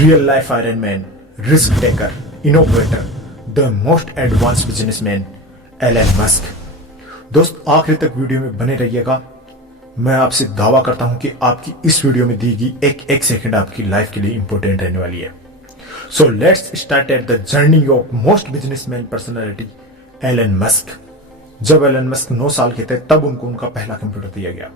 real life Iron Man, risk taker, innovator, the most advanced businessman, Elon Musk. दोस्त आखिर तक video में बने रहिएगा। मैं आपसे दावा करता हूं कि आपकी इस वीडियो में दी गई एक सेकंड आपकी लाइफ के लिए इंपॉर्टेंट रहने वाली है। So let's start at the journey of most businessman personality Elon Musk. जब एलन मस्क 9 साल के थे तब उनको उनका पहला कंप्यूटर दिया गया।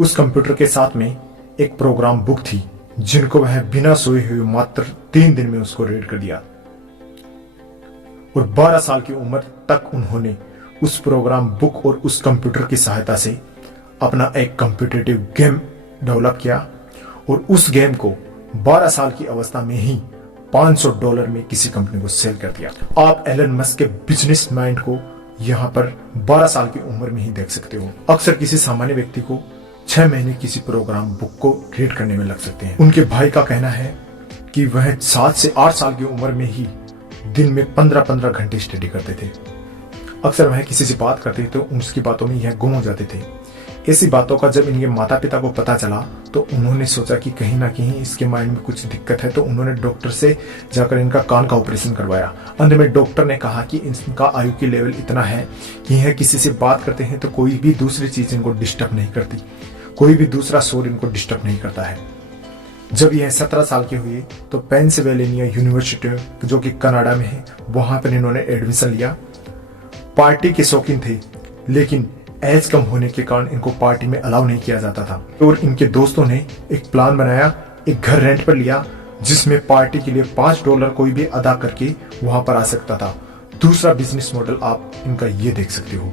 उस कंप्यूटर के साथ में एक प्रोग्राम बुक थी जिनको वह बिना सोए हुए मात्र 3 दिन में उसको रीड कर दिया और 12 साल की उम्र तक उन्होंने उस प्रोग्राम बुक और उस कंप्यूटर की सहायता से अपना एक कॉम्पिटिटिव गेम डेवलप किया और उस गेम को 12 साल की अवस्था में ही $500 में किसी कंपनी को सेल कर दिया। आप एलन मस्क के बिजनेस माइंड को यहाँ पर 12 साल की उम्र में ही देख सकते हो। अक्सर किसी सामान्य व्यक्ति को 6 महीने किसी प्रोग्राम बुक को रीड करने में लग सकते हैं। उनके भाई का कहना है कि वह 7 से 8 साल की उम्र में ही दिन में 15-15 घंटे स्टडी करते थे। अक्सर वह किसी से बात करते तो उसकी बातों में यह गुम हो जाते थे। ऐसी बातों का जब इनके माता पिता को पता चला तो उन्होंने सोचा कि कहीं ना कहीं इसके माइंड में कुछ दिक्कत है, तो उन्होंने डॉक्टर से जाकर इनका कान का ऑपरेशन करवाया। अंत में डॉक्टर ने कहा कि इनका आयु की लेवल इतना है कि यह किसी से बात करते हैं तो कोई भी दूसरी चीज इनको डिस्टर्ब नहीं करती, कोई भी दूसरा शोर इनको डिस्टर्ब नहीं करता है। जब यह 17 साल के हुए तो पेंसिल्वेनिया यूनिवर्सिटी जो कि कनाडा में है वहां पर इन्होंने एडमिशन लिया। पार्टी के शौकीन थे लेकिन एज कम होने के कारण इनको पार्टी में अलाउ नहीं किया जाता था और इनके दोस्तों ने एक प्लान बनाया, एक घर रेंट पर लिया जिसमें पार्टी के लिए $5 कोई भी अदा करके वहां पर आ सकता था। दूसरा बिजनेस मॉडल आप इनका ये देख सकते हो।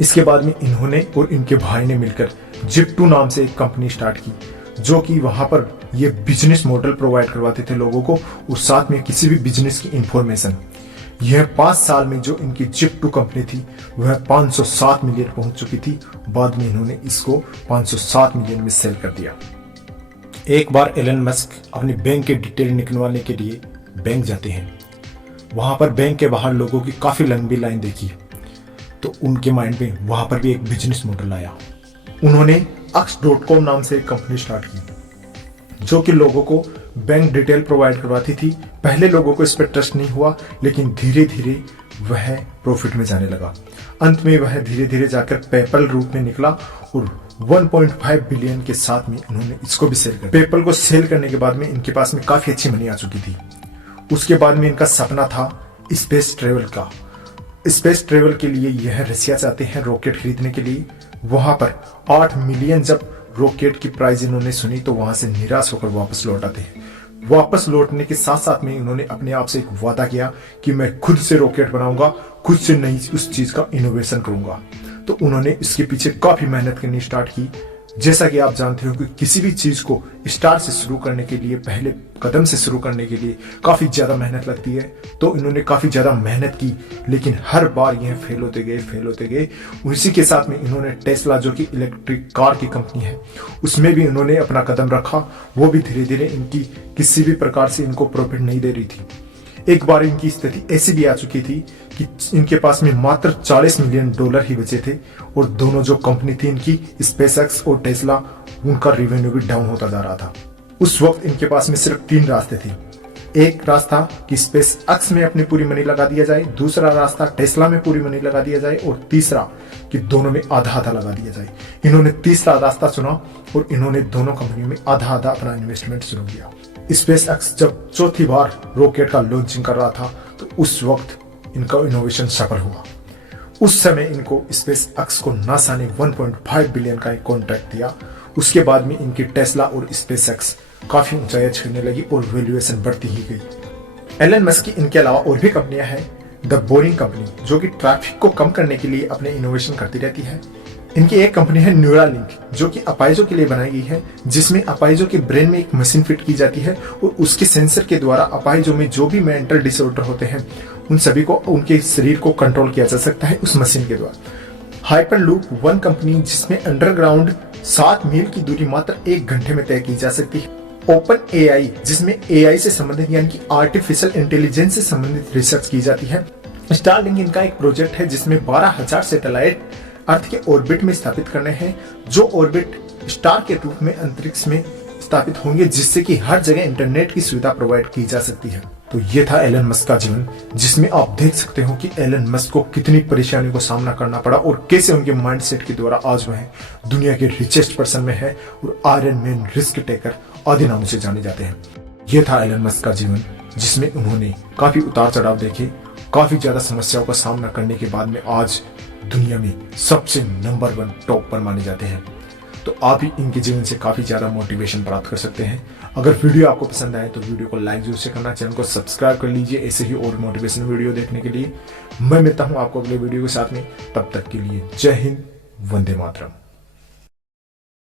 इसके बाद में इन्होंने और इनके भाई ने मिलकर जिप2 नाम से एक कंपनी स्टार्ट की जो कि वहां पर ये बिजनेस मॉडल प्रोवाइड करवाते थे लोगों को और साथ में किसी भी बिजनेस की इंफॉर्मेशन। यह 5 साल में जो इनकी जिप2 कंपनी थी वह 507 मिलियन पहुंच चुकी थी। बाद में इन्होंने इसको 507 मिलियन में सेल कर दिया। एक बार एलन मस्क अपनी बैंक के डिटेल निकलवाने के लिए बैंक जाते हैं। वहां पर बैंक के बाहर लोगों की काफी लंबी लाइन देखी तो उनके माइंड में वहां पर भी एक बिजनेस मॉडल आया। उन्होंने Ux.com नाम से एक कंपनी स्टार्ट की जो कि लोगों को बैंक डिटेल प्रोवाइड करवाती थी। पहले लोगों को इस पर ट्रस्ट नहीं हुआ लेकिन धीरे धीरे वह प्रॉफिट में जाने लगा। अंत में वह धीरे धीरे जाकर पेपल रूप में निकला और 1.5 बिलियन के साथ में उन्होंने इसको भी सेल कर। पेपल को सेल करने के बाद में इनके पास में काफी अच्छी मनी आ चुकी थी। उसके बाद में इनका सपना था स्पेस ट्रेवल का। स्पेस ट्रेवल के लिए यह रसिया चाहते हैं रॉकेट खरीदने के लिए। वहां पर 8 मिलियन जब रॉकेट की प्राइस इन्होंने सुनी तो वहां से निराश होकर वापस लौट आते हैं। वापस लौटने के साथ साथ में इन्होंने अपने आप से एक वादा किया कि मैं खुद से रॉकेट बनाऊंगा, खुद से नई उस चीज का इनोवेशन करूंगा। तो उन्होंने इसके पीछे काफी मेहनत करनी स्टार्ट की। जैसा कि आप जानते हो कि किसी भी चीज को स्टार्ट से शुरू करने के लिए, पहले कदम से शुरू करने के लिए काफी ज्यादा मेहनत लगती है। तो इन्होंने काफी ज्यादा मेहनत की लेकिन हर बार यह फेल होते गए। उसी के साथ में इन्होंने टेस्ला जो कि इलेक्ट्रिक कार की कंपनी है उसमें भी इन्होंने अपना कदम रखा। वो भी धीरे धीरे इनकी किसी भी प्रकार से इनको प्रॉफिट नहीं दे रही थी। एक बार इनकी स्थिति ऐसी भी आ चुकी थी कि इनके पास में मात्र $40 मिलियन ही बचे थे और दोनों जो कंपनी थी इनकी स्पेसएक्स और टेस्ला उनका रेवेन्यू भी डाउन होता जा रहा था। उस वक्त इनके पास में सिर्फ 3 रास्ते थे। एक रास्ता कि स्पेसएक्स में अपनी पूरी मनी लगा दिया जाए, दूसरा रास्ता टेस्ला में पूरी मनी लगा दिया जाए और तीसरा कि दोनों में आधा आधा लगा दिया जाए। इन्होंने तीसरा रास्ता चुना और इन्होंने दोनों कंपनियों में आधा आधा अपना इन्वेस्टमेंट शुरू किया। स्पेसएक्स जब चौथी बार रॉकेट का लॉन्चिंग कर रहा था तो उस वक्त इनका इनोवेशन सफल हुआ। उस समय इनको स्पेसएक्स को नासा ने 1.5 बिलियन का एक कॉन्ट्रैक्ट दिया। उसके बाद में इनकी टेस्ला और स्पेसएक्स काफी ऊंचाइयां छूने लगी और वैल्यूएशन बढ़ती ही गई। एलन मस्क की इनके अलावा और भी कंपनियां हैं। द बोरिंग कंपनी जो कि ट्रैफिक को कम करने के लिए अपने इनोवेशन करती रहती है। इनकी एक कंपनी है न्यूरालिंक जो कि अपाइजो के लिए बनाई गई है, जिसमें अपाइजो के ब्रेन में एक मशीन फिट की जाती है और उसके सेंसर के द्वारा अपाइजो में जो भी मेंटल डिसऑर्डर होते हैं उन सभी को उनके शरीर को कंट्रोल किया जा सकता है उस मशीन के द्वारा। हाइपरलूप 1 कंपनी जिसमें अंडरग्राउंड 7 मील की दूरी मात्र 1 घंटे में तय की जा सकती है। ओपन एआई जिसमें एआई से संबंधित यानी कि आर्टिफिशियल इंटेलिजेंस से संबंधित रिसर्च की जाती है। स्टारलिंक इनका एक प्रोजेक्ट है जिसमें 12,000 सैटेलाइट अर्थ के ऑर्बिट में स्थापित करने हैं जो ऑर्बिट स्टार के रूप में अंतरिक्ष में स्थापित होंगे जिससे कि हर जगह इंटरनेट की सुविधा प्रोवाइड की जा सकती है। तो ये था एलन मस्क का जीवन, जिसमें आप देख सकते हो कि एलन मस्क को कितनी परेशानियों का सामना करना पड़ा और कैसे उनके माइंडसेट के द्वारा आज वह दुनिया के रिचेस्ट पर्सन में है और आयरन मैन, रिस्क टेकर आदि नामों से जाने जाते हैं। यह था एलन मस्क का जीवन, जिसमें उन्होंने काफी उतार चढ़ाव देखे, काफी ज्यादा समस्याओं का सामना करने के बाद में आज दुनिया में सबसे नंबर 1 टॉप पर माने जाते हैं। तो आप ही इनके जीवन से काफी ज्यादा मोटिवेशन प्राप्त कर सकते हैं। अगर वीडियो आपको पसंद आए तो वीडियो को लाइक जरूर से करना, चैनल को सब्सक्राइब कर लीजिए ऐसे ही और मोटिवेशनल वीडियो देखने के लिए। मैं मिलता हूं आपको अगले वीडियो के साथ में, तब तक के लिए जय हिंद, वंदे मातरम।